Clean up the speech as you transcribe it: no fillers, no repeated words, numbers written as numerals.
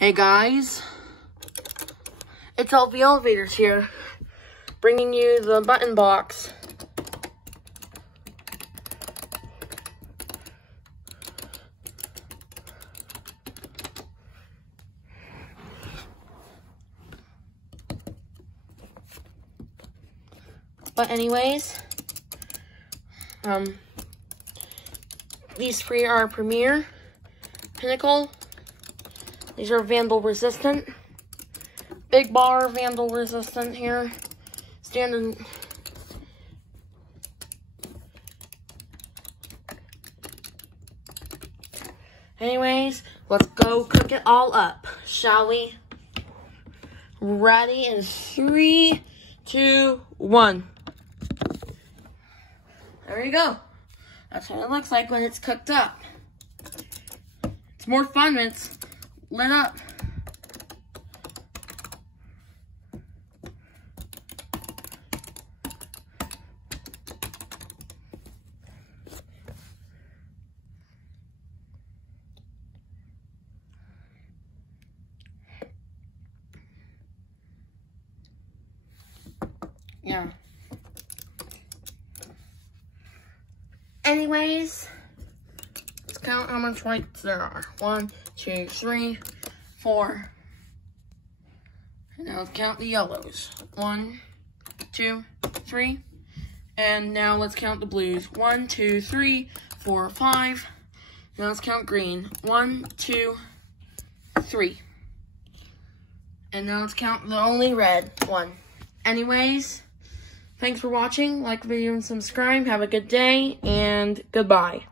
Hey guys, it's LV Elevators here, bringing you the button box. But anyways, these three are Premier, Pinnacle. These are vandal resistant. Big bar vandal resistant here. Standard. Anyways, let's go cook it all up, shall we? Ready in 3, 2, 1. There you go. That's what it looks like when it's cooked up. It's more fun when it's lit up. Yeah. Anyways, let's count how much whites there are. 1, 2, 3, 4. And now let's count the yellows. 1, 2, 3. And now let's count the blues. 1, 2, 3, 4, 5. Now let's count green. 1, 2, 3. And now let's count the only red one. Anyways, thanks for watching. Like the video and subscribe. Have a good day, and goodbye.